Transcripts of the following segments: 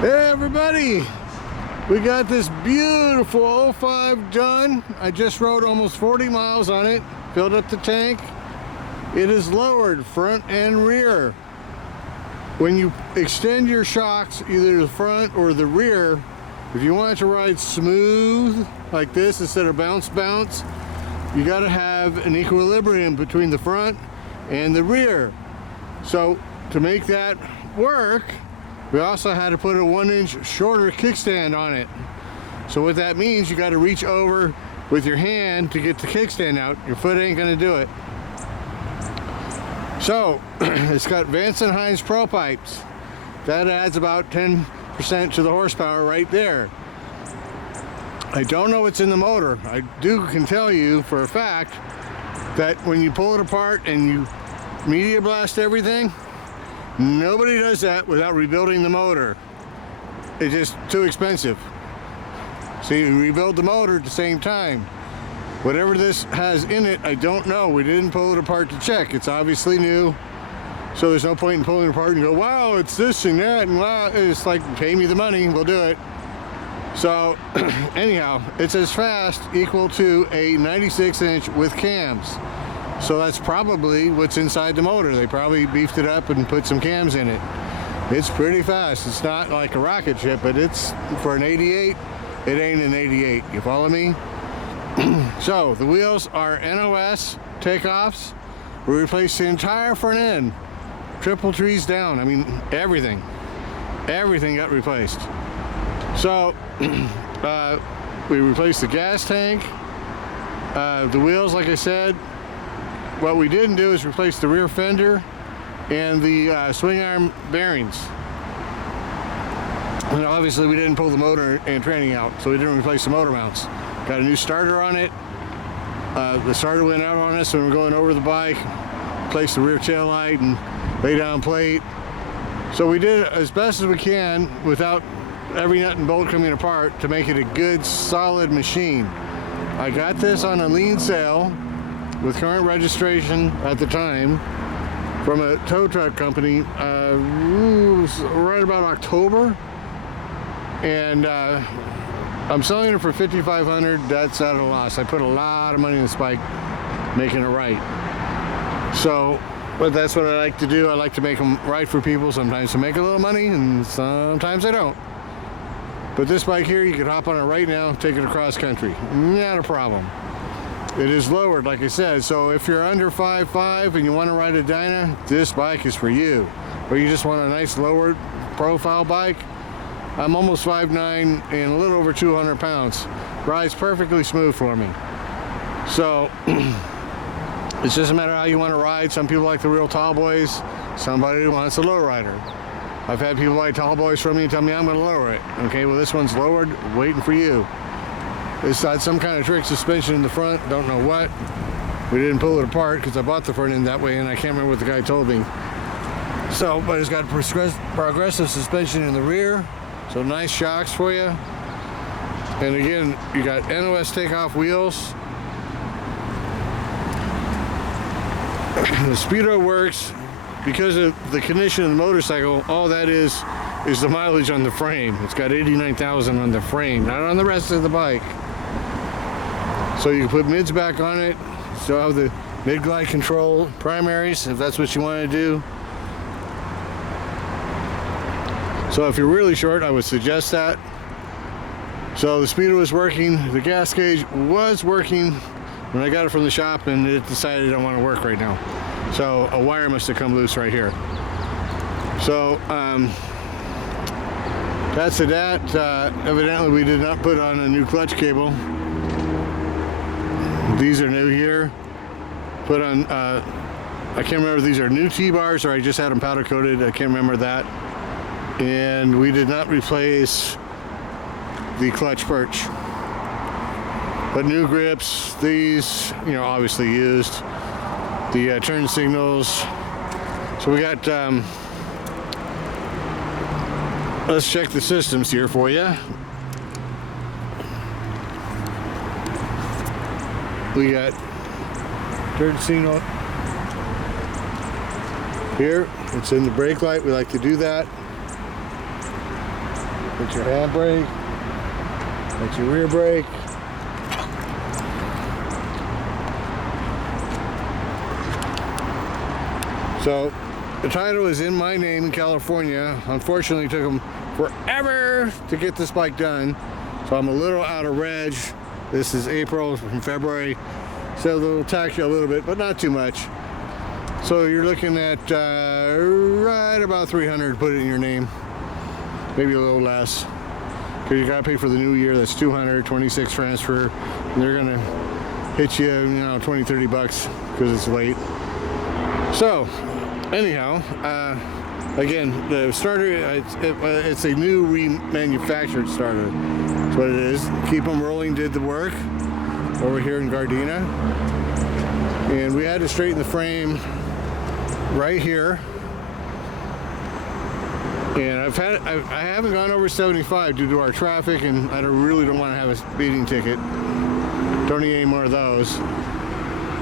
Hey everybody, we got this beautiful 05 done. I just rode almost 40 miles on it, filled up the tank. It is lowered front and rear. When you extend your shocks, either the front or the rear, if you want it to ride smooth like this instead of bounce, you got to have an equilibrium between the front and the rear. So to make that work, we also had to put a 1-inch shorter kickstand on it. So what that means, you got to reach over with your hand to get the kickstand out. Your foot ain't gonna do it. So it's got Vance & Hines Pro pipes. That adds about 10% to the horsepower right there. I don't know what's in the motor. I can tell you for a fact that when you pull it apart and you media blast everything, nobody does that without rebuilding the motor. It's just too expensive. So you rebuild the motor at the same time. Whatever this has in it, I don't know. We didn't pull it apart to check. It's obviously new. So there's no point in pulling it apart and go, wow, it's this and that, and wow. It's like, pay me the money, we'll do it. So anyhow, it says fast equal to a 96-inch with cams. So that's probably what's inside the motor. They probably beefed it up and put some cams in it. It's pretty fast. It's not like a rocket ship, but it's for an 88, it ain't an 88. You follow me? So the wheels are NOS takeoffs. We replaced the entire front end, triple trees down. I mean, everything got replaced. So we replaced the gas tank, the wheels, like I said. What we didn't do is replace the rear fender and the swing arm bearings. And obviously we didn't pull the motor and training out, so we didn't replace the motor mounts. Got a new starter on it. The starter went out on us when we were going over the bike. Replaced the rear tail light and lay down plate. So we did as best as we can without every nut and bolt coming apart to make it a good, solid machine. I got this on a lien sale with current registration at the time from a tow truck company right about October, and I'm selling it for $5,500. That's at a loss. I put a lot of money in this bike making it right. So, but that's what I like to do. I like to make them right for people. Sometimes to make a little money, and sometimes I don't. But this bike here, you can hop on it right now, take it across country. Not a problem. It is lowered, like I said, so if you're under 5'5" and you want to ride a Dyna, this bike is for you. Or you just want a nice lowered profile bike, I'm almost 5'9" and a little over 200 pounds. Rides perfectly smooth for me. So, it's just a matter of how you want to ride. Some people like the real tall boys, somebody wants a low rider. I've had people buy tall boys from me and tell me I'm going to lower it. Okay, well this one's lowered, waiting for you. It's got some kind of trick suspension in the front, don't know what. We didn't pull it apart because I bought the front end that way and I can't remember what the guy told me. So, but it's got progressive suspension in the rear, so nice shocks for you. And again, you got NOS takeoff wheels. The Speedo works because of the condition of the motorcycle. All that is the mileage on the frame. It's got 89,000 on the frame, not on the rest of the bike. So you can put mids back on it, still have the mid-glide control primaries if that's what you want to do. So if you're really short, I would suggest that. So the Speedo was working, the gas gauge was working when I got it from the shop, and it decided it don't want to work right now. So a wire must have come loose right here. So that's that. Evidently we did not put on a new clutch cable. These are new here. Put on, I can't remember if these are new T-bars or I just had them powder coated. I can't remember that. And we did not replace the clutch perch. But new grips, these, you know, obviously used. The turn signals. So we got, let's check the systems here for you. We got turn signal here. It's in the brake light. We like to do that. Hit your handbrake. Hit your rear brake. So the title is in my name in California. Unfortunately, it took them forever to get this bike done. So I'm a little out of reg. This is April from February. So they'll tax you a little bit, but not too much. So you're looking at right about 300 to put it in your name. Maybe a little less. Because you gotta pay for the new year, that's 200, 26 transfer. And they're gonna hit you, 20, 30 bucks because it's late. So, anyhow, again, the starter, it's a new remanufactured starter. That's what it is. Keep them Rolling did the work over here in Gardena. And we had to straighten the frame right here. And I haven't gone over 75 due to our traffic, and I really don't want to have a speeding ticket. Don't need any more of those.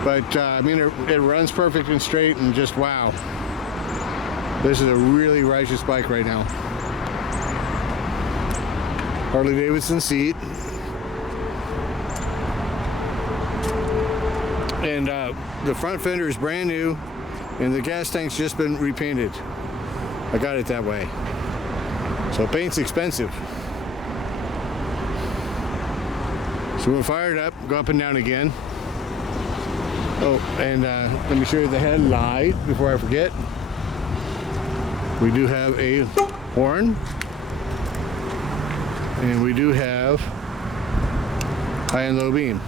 But I mean, it runs perfect and straight, and just wow. This is a really righteous bike right now. Harley Davidson seat. And the front fender is brand new, and the gas tank's just been repainted. I got it that way. So paint's expensive. So we'll fire it up, go up and down again. Oh, and let me show you the headlight before I forget. We do have a horn, and we do have high and low beam.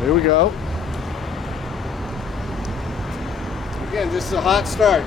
Here we go. Again, this is a hot start.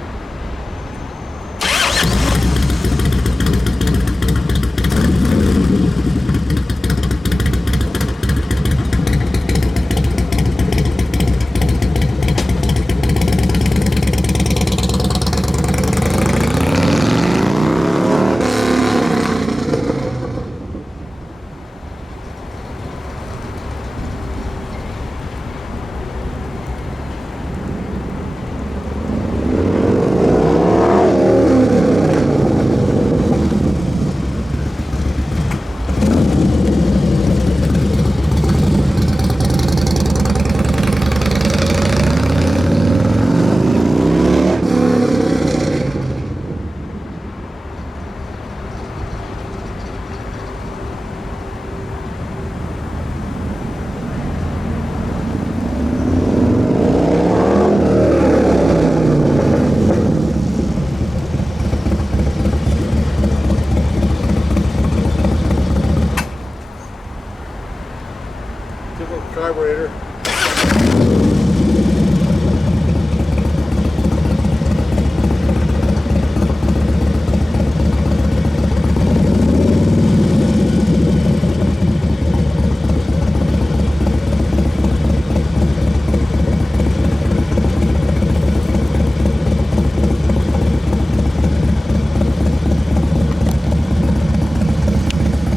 Carburetor.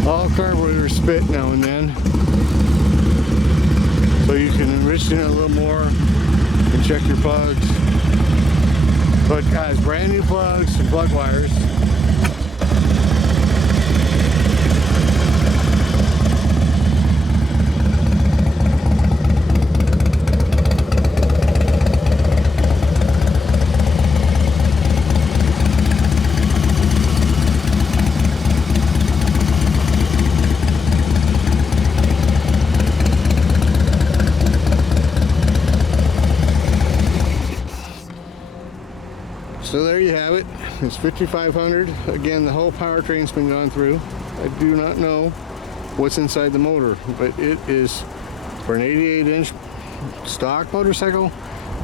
All carburetors spit now and then. So you can enrich it a little more and check your plugs. But guys, brand new plugs and plug wires. So there you have it. It's 5,500. Again, the whole powertrain's been gone through. I do not know what's inside the motor, but it is, for an 88-inch stock motorcycle,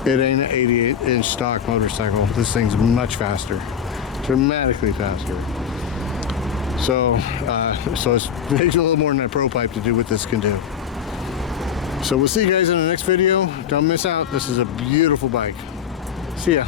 it ain't an 88-inch stock motorcycle. This thing's much faster, dramatically faster. So, it takes a little more than a Pro Pipe to do what this can do. So we'll see you guys in the next video. Don't miss out. This is a beautiful bike. See ya.